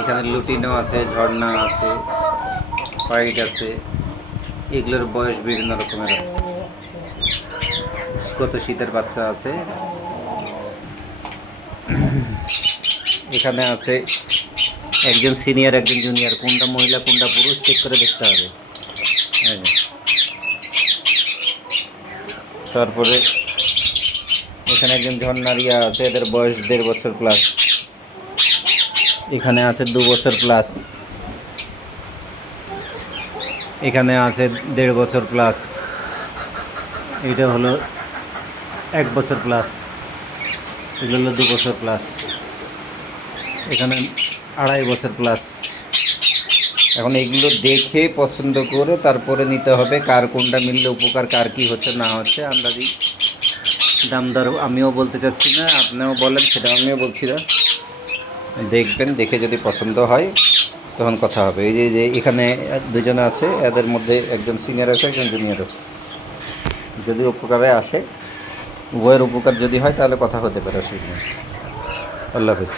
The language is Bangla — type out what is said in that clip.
এখানে লুটিনো আছে, ঝর্ণা আছে, হোয়াইট আছে। এগুলোর বয়স বিভিন্ন রকমের আছে। কত শীতের বাচ্চা আছে। এখানে আছে একজন সিনিয়র, একজন জুনিয়র, কোনটা মহিলা কোনটা পুরুষ চেক করে দেখতে হবে। তারপরে এখানে একজন ঝর্ণারিয়া আছে, এদের বয়স 1.5 বছর প্লাস। এখানে আছে 2 বছর প্লাস। এখানে আছে 1.5 বছর প্লাস। এটা হলো 1 বছর প্লাস। এগুলো হলো 2 বছর প্লাস। এখানে 2.5 বছর প্লাস। এখন এগুলো দেখে পছন্দ করে তারপরে নিতে হবে কার কোনটা মিললে উপকার, কার কী হচ্ছে না হচ্ছে। আন্দাজি দাম দর আমিও বলতে চাচ্ছি না, আপনিও বলেন সেটা আমিও বলছি না। দেখবেন, দেখে যদি পছন্দ হয় তখন কথা হবে। এই যে এখানে দুজনে আছে, এদের মধ্যে একজন সিনিয়র আছে, একজন জুনিয়র আছে। যদি উপকারে আসে, উভয়ের উপকার যদি হয় তাহলে কথা হতে পারে, অসুবিধা নেই। আল্লাহ হাফিজ।